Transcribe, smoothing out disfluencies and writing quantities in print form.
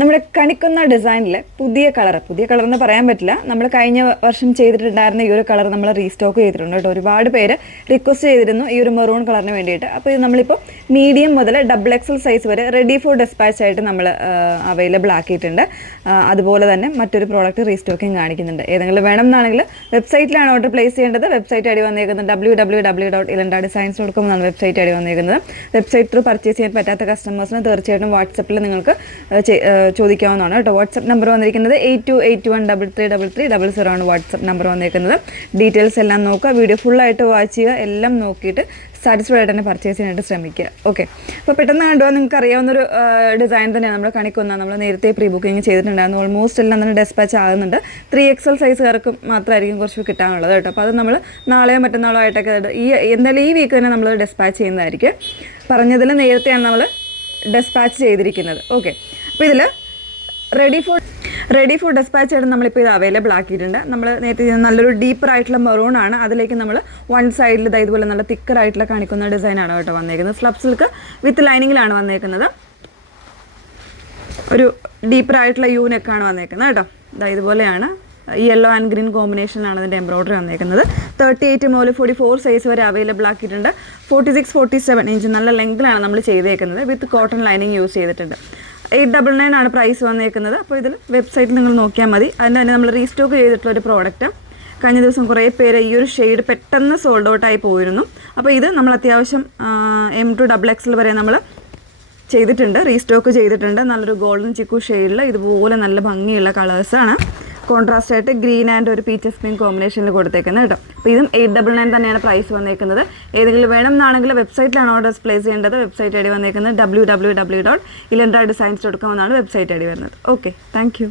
നമ്മുടെ കണിക്കുന്ന ഡിസൈനിൽ പുതിയ കളർ എന്ന് പറയാൻ പറ്റില്ല. നമ്മൾ കഴിഞ്ഞ വർഷം ചെയ്തിട്ടുണ്ടായിരുന്ന ഈ ഒരു കളർ നമ്മൾ റീസ്റ്റോക്ക് ചെയ്തിട്ടുണ്ട് കേട്ടോ. ഒരുപാട് പേര് റിക്വസ്റ്റ് ചെയ്തിരുന്നു ഈ ഒരു മെറൂൺ കളറിന് വേണ്ടിയിട്ട്. അപ്പോൾ ഇത് നമ്മളിപ്പോൾ മീഡിയം മുതൽ XXL സൈസ് വരെ റെഡി ഫോർ ഡെസ്പാച്ച് ആയിട്ട് നമ്മൾ അവൈലബിൾ ആക്കിയിട്ടുണ്ട്. അതുപോലെ തന്നെ മറ്റൊരു പ്രോഡക്റ്റ് റീസ്റ്റോക്കിങ് കാണിക്കുന്നുണ്ട്. ഏതെങ്കിലും വേണം എന്നാണെങ്കിൽ വെബ്സൈറ്റിലാണ് ഓർഡർ പ്ലേസ് ചെയ്യേണ്ടത്. വെബ്സൈറ്റ് ഐഡി വന്നേക്കുന്നത് www.ilandadesigns.com എന്നാണ് വെബ്സൈറ്റ് ഐഡി വന്നേക്കുന്നത്. വെബ്സൈറ്റ് ത്രൂ പർച്ചേസ് ചെയ്യാൻ പറ്റാത്ത കസ്റ്റമേഴ്സിന് തീർച്ചയായിട്ടും വാട്സപ്പിൽ നിങ്ങൾക്ക് ചോദിക്കാവുന്നതാണ് കേട്ടോ. വാട്സപ്പ് നമ്പർ വന്നിരിക്കുന്നത് 8281333300 ആണ് വാട്സപ്പ് നമ്പർ വന്നിരിക്കുന്നത്. ഡീറ്റെയിൽസ് എല്ലാം നോക്കുക, വീഡിയോ ഫുള്ളായിട്ട് വാച്ച് ചെയ്യുക, എല്ലാം നോക്കിയിട്ട് സാറ്റിസ്ഫൈഡ് ആയിട്ട് തന്നെ പർച്ചേസ് ചെയ്യാനായിട്ട് ശ്രമിക്കുക. ഓക്കെ, അപ്പോൾ പെട്ടെന്ന് കണ്ടുപോകാൻ നിങ്ങൾക്ക് അറിയാവുന്നൊരു ഡിസൈൻ തന്നെയാണ് നമ്മൾ കണിക്കുന്ന. നമ്മൾ നേരത്തെ പ്രീ ബുക്കിംഗ് ചെയ്തിട്ടുണ്ടായിരുന്നു. ഓൾമോസ്റ്റ് എല്ലാം തന്നെ ഡെസ്പാച്ച് ആകുന്നുണ്ട്. 3XL സൈസുകാർക്കും മാത്രമായിരിക്കും കുറച്ച് കിട്ടാനുള്ളത് കേട്ടോ. അപ്പോൾ അത് നമ്മൾ നാളെയോ മറ്റന്നാളോ ആയിട്ടൊക്കെ എന്തായാലും ഈ വീക്ക് തന്നെ നമ്മൾ ഡെസ്പാച്ച് ചെയ്യുന്നതായിരിക്കും. പറഞ്ഞതിൽ നേരത്തെയാണ് നമ്മൾ ഡെസ്പാച്ച് ചെയ്തിരിക്കുന്നത്. ഓക്കെ, അപ്പോൾ ഇതിൽ റെഡി ഫോർ ഡെസ്പാച്ച് ആയിട്ട് നമ്മളിപ്പോൾ ഇത് അവൈലബിൾ ആക്കിയിട്ടുണ്ട്. നമ്മൾ നേരത്തെ നല്ലൊരു ഡീപ്പറായിട്ടുള്ള മെറൂൺ ആണ്. അതിലേക്ക് നമ്മൾ വൺ സൈഡിൽ ഇതുപോലെ നല്ല തിക്കറായിട്ടുള്ള കാണിക്കുന്ന ഡിസൈനാണ് കേട്ടോ വന്നേക്കുന്നത്. സ്ലബ് സിൽക്ക് വിത്ത് ലൈനിങ്ങിലാണ് വന്നേക്കുന്നത്. ഒരു ഡീപ്പറായിട്ടുള്ള യൂനെക്കാണ് വന്നേക്കുന്നത് കേട്ടോ. ഇതുപോലെയാണ് യെല്ലോ ആൻഡ് ഗ്രീൻ കോമ്പിനേഷനിലാണ് അതിൻ്റെ എംബ്രോയ്ഡറി വന്നേക്കുന്നത്. 38 മുതൽ 44 സൈസ് വരെ അവൈലബിൾ ആക്കിയിട്ടുണ്ട്. 46-47 ഇഞ്ച് നല്ല ലെങ്തിലാണ് നമ്മൾ ചെയ്തേക്കുന്നത്. വിത്ത് കോട്ടൺ ലൈനിങ് യൂസ് ചെയ്തിട്ടുണ്ട്. 899 ആണ് പ്രൈസ് വന്നേക്കുന്നത്. അപ്പോൾ ഇതിൽ വെബ്സൈറ്റിൽ നിങ്ങൾ നോക്കിയാൽ മതി. അതിൻ്റെ തന്നെ നമ്മൾ റീസ്റ്റോക്ക് ചെയ്തിട്ടുള്ള ഒരു പ്രോഡക്റ്റ് കഴിഞ്ഞ ദിവസം കുറേ പേര് ഈ ഒരു ഷെയ്ഡ് പെട്ടെന്ന് സോൾഡ് ഔട്ടായി പോയിരുന്നു. അപ്പോൾ ഇത് നമ്മൾ അത്യാവശ്യം M to XXL വരെ നമ്മൾ ചെയ്തിട്ടുണ്ട്, റീസ്റ്റോക്ക് ചെയ്തിട്ടുണ്ട്. നല്ലൊരു ഗോൾഡൻ ചിക്കു ഷെയ്ഡിൽ ഇതുപോലെ നല്ല ഭംഗിയുള്ള കളേഴ്സാണ്. കോൺട്രാസ്റ്റ് ആയിട്ട് ഗ്രീൻ ആൻഡ് ഒരു പീച്ചസ് പിങ്ക് കോമ്പിനേഷനിൽ കൊടുത്തേക്കുന്നത് കേട്ടോ. അപ്പോൾ ഇതും 899 തന്നെയാണ് പ്രൈസ് വന്നേക്കുന്നത്. ഏതെങ്കിലും വേണം എന്നാണെങ്കിൽ വെബ്സൈറ്റിലാണ് ഓർഡേഴ്സ് പ്ലേസ് ചെയ്യേണ്ടത്. വെബ്സൈറ്റ് ഐ ഡി വന്നേക്കുന്നത് www.ilandadesigns.com എന്നാണ് വെബ്സൈറ്റ് ഐ ഡി വരുന്നത്. Okay, thank you.